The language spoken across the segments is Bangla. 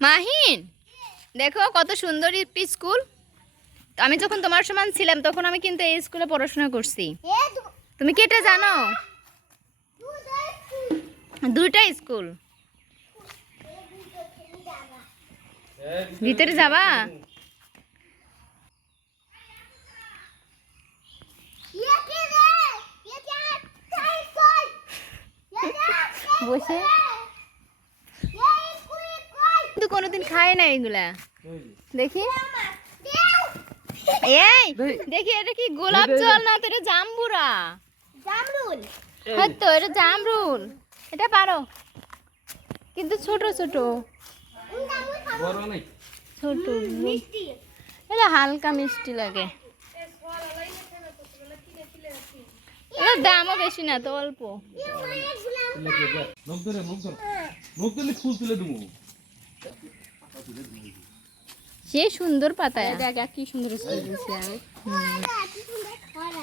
মাহিন, দেখো কত সুন্দর একটি স্কুল। আমি যখন তোমার সমান ছিলাম তখন আমি কিন্তু এই স্কুলে পড়াশোনা করছি। তুমি কি এটা জানো? দুইটা স্কুল। ভিতরে যাবা? বসে কিন্তু কোনোদিন খায় না এগুলা। দেখি এই দেখি, এটা কি গোলাপ জল না, তো এটা জাম্বুরা। জামরুল হয়তো এটা জামরুল। এটা পারো কিন্তু ছোট ছোট ছোট, মিষ্টি এটা হালকা মিষ্টি লাগে। এটার দামও বেশি না, তো অল্প। সে সুন্দর পাতা, কি সুন্দর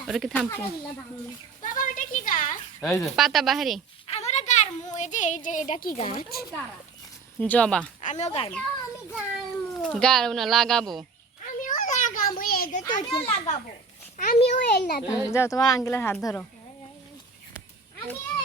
ওটা কি থামপো বাবা এটা কি গাছ? পাতা বাহারি আমরা গারমু। এই যে এটা কি গাছ? জবা। আমিও গারমু। আমি গারমু। গাড়ো না, লাগাবো। আমিও লাগাবো। এই যে আমিও লাগাবো। আমিও এই লাগাবো। যাও, তোমার আঙ্কেলের হাত ধরো। আমিও